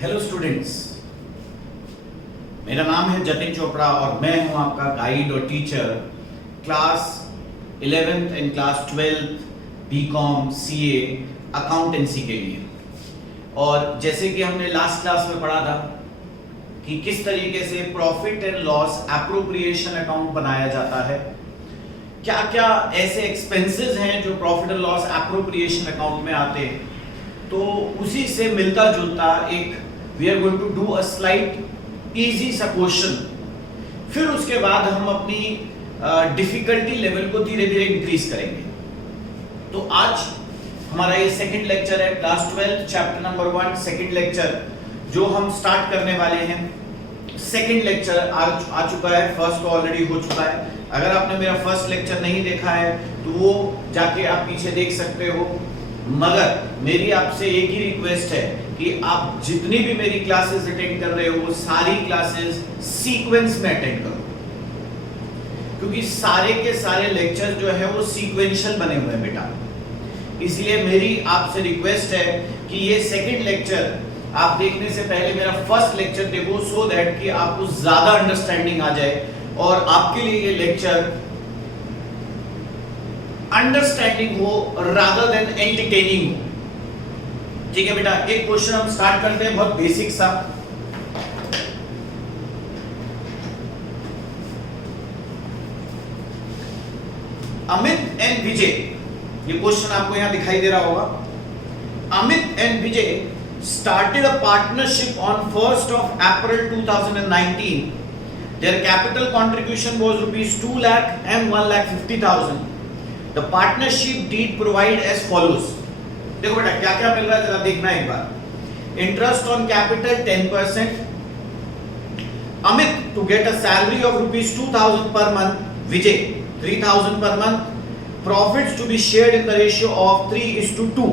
Hello students, मेरा नाम है जतिन चोपड़ा और मैं हूं आपका गाइड और teacher class 11th and class 12th BCom CA accountancy के लिए। और जैसे कि हमने लास्ट क्लास में पढ़ा था कि किस तरीके से profit and loss appropriation account बनाया जाता है, क्या क्या ऐसे एक्सपेंसेस हैं जो profit and loss appropriation account में आते हैं। तो उसी से मिलता जुलता एक we are going to do a slight easy सा क्वेश्चन। फिर उसके बाद हम अपनी डिफिकल्टी लेवल को धीरे धीरे इंक्रीज करेंगे। तो आज हमारा ये सेकंड लेक्चर है, class 12 chapter number 1 second lecture जो हम स्टार्ट करने वाले हैं। सेकंड लेक्चर आ चुका है, फर्स्ट तो ऑलरेडी हो चुका है। अगर आपने मेरा फर्स्ट लेक्चर नहीं देखा है तो वो जाके आप पीछे देख सकते हो। मगर मेरी आपसे एक ही रिक्वेस्ट है कि आप जितनी भी मेरी क्लासेस अटेंड कर रहे हो वो सारी क्लासेस सीक्वेंस में अटेंड करो, क्योंकि सारे के सारे लेक्चर जो है वो सीक्वेंशियल बने हुए हैं बेटा। इसलिए मेरी आपसे रिक्वेस्ट है कि ये सेकंड लेक्चर आप देखने से पहले मेरा फर्स्ट लेक्चर देखो, सो दैट कि आपको ज्यादा अंडरस्टैंडिंग आ जाए और आपके लिए ये लेक्चर अंडरस्टैंडिंग हो रादर देन एंटरटेनिंग हो। ठीक है बेटा, एक क्वेश्चन हम स्टार्ट करते हैं, बहुत बेसिक सा। अमित एंड विजय, ये क्वेश्चन आपको यहां दिखाई दे रहा होगा। Amit and Vijay started a partnership on 1st of April 2019. Their capital contribution was rupees 2 lakh and 1,50,000. The partnership deed provide as follows. देखो बेटा क्या क्या मिल रहा है जरा देखना एक बार। Interest on capital 10%. Amit to get a salary of rupees 2,000 per month. Vijay 3,000 per month. Profits to be shared in the ratio of 3:2.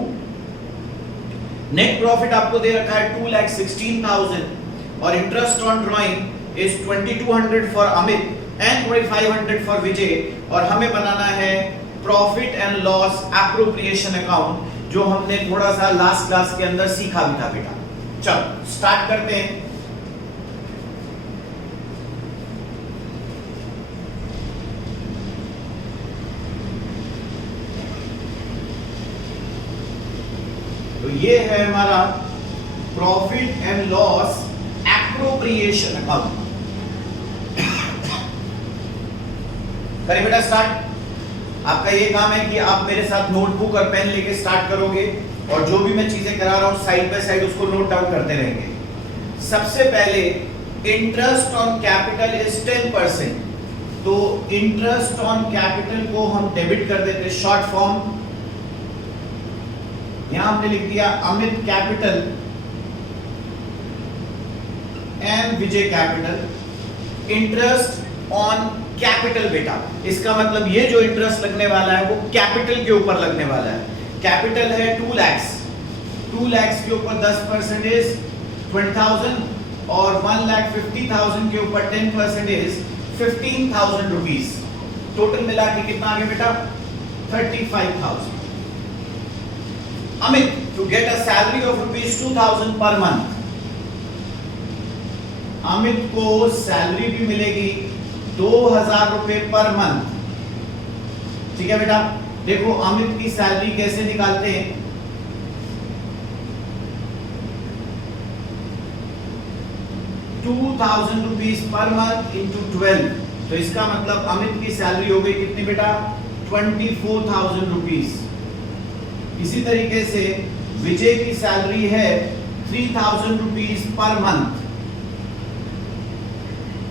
Net profit आपको दे रखा है 2,16,000 और interest on drawing is 2,200 for Amit and 2,500 for Vijay. और हमें बनाना है profit and loss appropriation account, जो हमने थोड़ा सा लास्ट क्लास के अंदर सीखा भी था बेटा। चलो स्टार्ट करते हैं। तो ये है हमारा profit and loss appropriation account. करें बेटा स्टार्ट। आपका ये काम है कि आप मेरे साथ नोटबुक और पेन लेके स्टार्ट करोगे और जो भी मैं चीजें करा रहा हूं साइड बाय साइड उसको नोट डाउन करते रहेंगे। सबसे पहले इंटरेस्ट ऑन कैपिटल इज 10%, तो इंटरेस्ट ऑन कैपिटल को हम डेबिट कर देते, शॉर्ट फॉर्म यहां हमने लिख दिया Amit capital and Vijay capital. Interest on capital बेटा, इसका मतलब ये जो इंटरेस्ट लगने वाला है वो कैपिटल के ऊपर लगने वाला है। कैपिटल है 2 lakhs, 2 lakhs के ऊपर 10% इज 20,000 और 1,50,000 के ऊपर 10% इज 15,000 रुपीस। टोटल मिला के कितना आ गया बेटा? 35,000। Amit to get a salary of rupees 2,000 per month. Amit को सैलरी भी मिलेगी 2,000 रुपए पर मंथ। ठीक है बेटा, देखो अमित की सैलरी कैसे निकालते हैं। ₹2,000 पर मंथ इंटू 12, तो इसका मतलब अमित की सैलरी हो गई कितनी बेटा? 24,000 रुपीस। इसी तरीके से विजय की सैलरी है 3,000 रुपीस पर मंथ।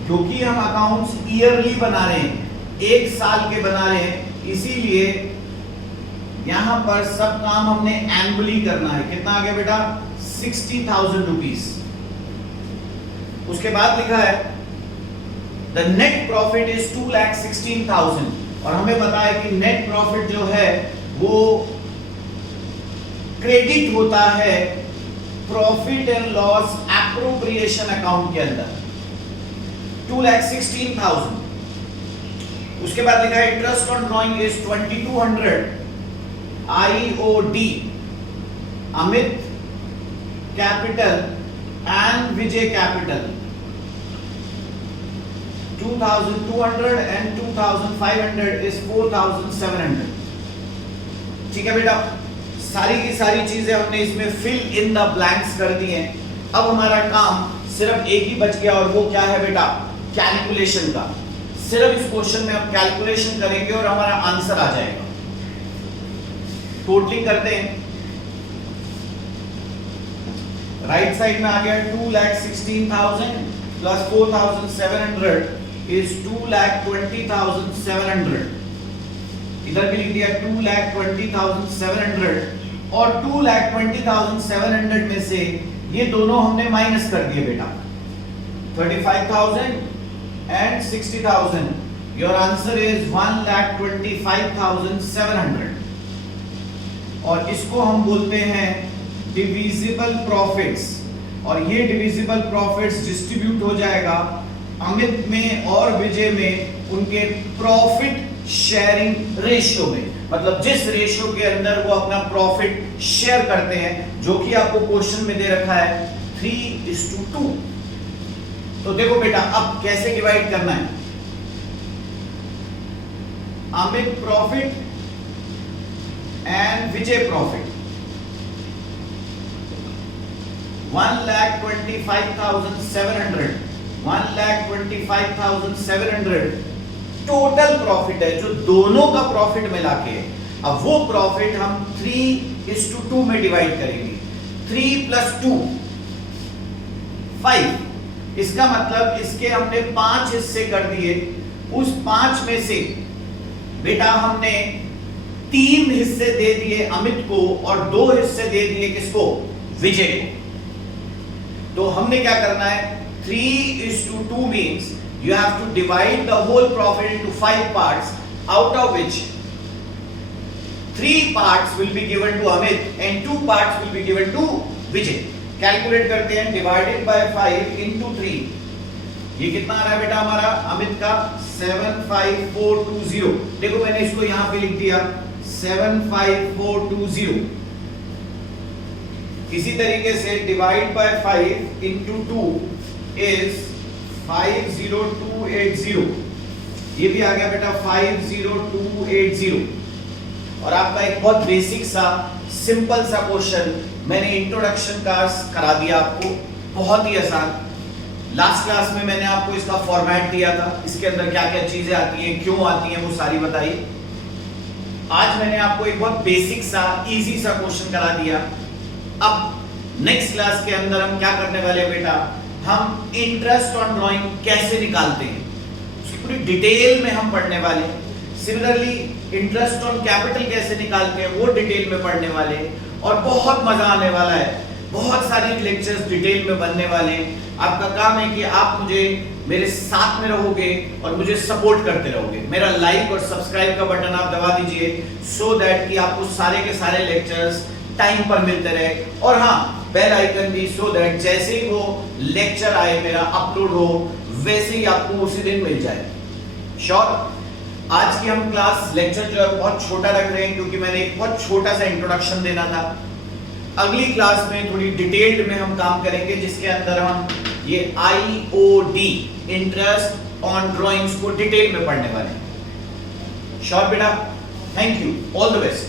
क्योंकि हम अकाउंट्स ईयरली बना रहे हैं, एक साल के बना रहे हैं, इसीलिए यहां पर सब काम हमने एनुअली करना है। कितना आ गया बेटा? 60,000 रुपीस। उसके बाद लिखा है द नेट प्रॉफिट इज 2,16,000 और हमें पता है कि नेट प्रॉफिट जो है वो क्रेडिट होता है profit and loss appropriation account के अंदर 2,16,000। उसके बाद लिखा है interest on drawing is 2,200 IOD। Amit capital and Vijay Capital 2200 and 2500 is 4700. ठीक है बेटा, सारी की सारी चीजें हमने इसमें फिल इन द ब्लैंक्स कर दी हैं। अब हमारा काम सिर्फ एक ही बच गया और वो क्या है बेटा, कैलकुलेशन का। सिर्फ इस क्वेश्चन में हम कैलकुलेशन करेंगे और हमारा आंसर आ जाएगा। टोटलिंग करते हैं। राइट साइड में आ गया 2,16,000 प्लस 4,700 इज 2,20,700। इधर भी लिख दिया 2,20,700 और 2,20,700 में से ये दोनों हमने माइनस कर दिए बेटा, 35,000 and 60,000। योर आंसर इज 1,25,700 और इसको हम बोलते हैं डिविजिबल प्रॉफिट्स। और ये डिविजिबल प्रॉफिट्स डिस्ट्रीब्यूट हो जाएगा अमित में और विजय में उनके प्रॉफिट शेयरिंग रेशियो में, मतलब जिस रेशियो के अंदर वो अपना प्रॉफिट शेयर करते हैं, जो कि आपको क्वेश्चन में दे रखा है 3:2। तो देखो बेटा, अब कैसे डिवाइड करना है। Amit profit and Vijay profit 1,25,700 1,25,700 total profit है, जो दोनों का प्रॉफिट मिला के। अब वो प्रॉफिट हम 3:2 में डिवाइड करेंगे। 3 + 2 5। इसका मतलब इसके हमने 5 हिस्से कर दिए। उस 5 में से बेटा हमने 3 हिस्से दे दिए अमित को और 2 हिस्से दे दिए किसको, विजय को। तो हमने क्या करना है, 3:2 means you have to divide the whole profit into 5 parts, out of which 3 parts will be given to Amit and 2 parts will be given to Vijay. Calculate करते हैं, डिवाइडेड बाय 5 into 3। ये कितना आ रहा है बेटा हमारा अमित का 75420। देखो मैंने इसको यहां पे लिख दिया 75420। इसी तरीके से डिवाइड बाय 5 into 2 is 50280। ये भी आ गया बेटा 50280। और आपका एक बहुत बेसिक सा सिंपल सा क्वेश्चन मैंने इंट्रोडक्शन का करा दिया आपको, बहुत ही आसान। लास्ट क्लास में मैंने आपको इसका फॉर्मेट दिया था, इसके अंदर क्या क्या चीजें आती हैं, क्यों आती हैं, वो सारी बताई। आज मैंने आपको एक बहुत बेसिक सा इजी सा क्वेश्चन करा दिया। अब नेक्स्ट क्लास के अंदर हम क्या करने वाले हैं बेटा, हम इंटरेस्ट ऑन ड्राइंग कैसे निकालते हैं उसकी पूरी डिटेल में हम पढ़ने वाले हैं। सिमिलरली इंटरेस्ट ऑन कैपिटल कैसे निकालते हैं वो डिटेल में पढ़ने वाले हैं और बहुत मजा आने वाला है। बहुत सारी लेक्चर्स डिटेल में बनने वाले हैं। आपका काम है कि आप मुझे मेरे साथ में रहोगे और मुझे सपोर्ट करते रहोगे। मेरा लाइक और सब्सक्राइब का बटन आप दबा दीजिए सो दैट कि आपको सारे के सारे लेक्चर्स टाइम पर मिलते रहे। और हाँ, बेल आइकन भी, सो दैट जैसे ही वो लेक्चर आए मेरा अपलोड हो वैसे ही आपको उसी दिन मिल जाए। श्योर। आज की हम क्लास लेक्चर जो है बहुत छोटा रख रहे हैं क्योंकि मैंने एक बहुत छोटा सा इंट्रोडक्शन देना था। अगली क्लास में थोड़ी डिटेल्ड में हम काम करेंगे जिसके अंदर हम ये IOD इंटरेस्ट ऑन ड्राइंग्स को डिटेल में पढ़ने वाले हैं। श्योर बेटा, thank you, all the best.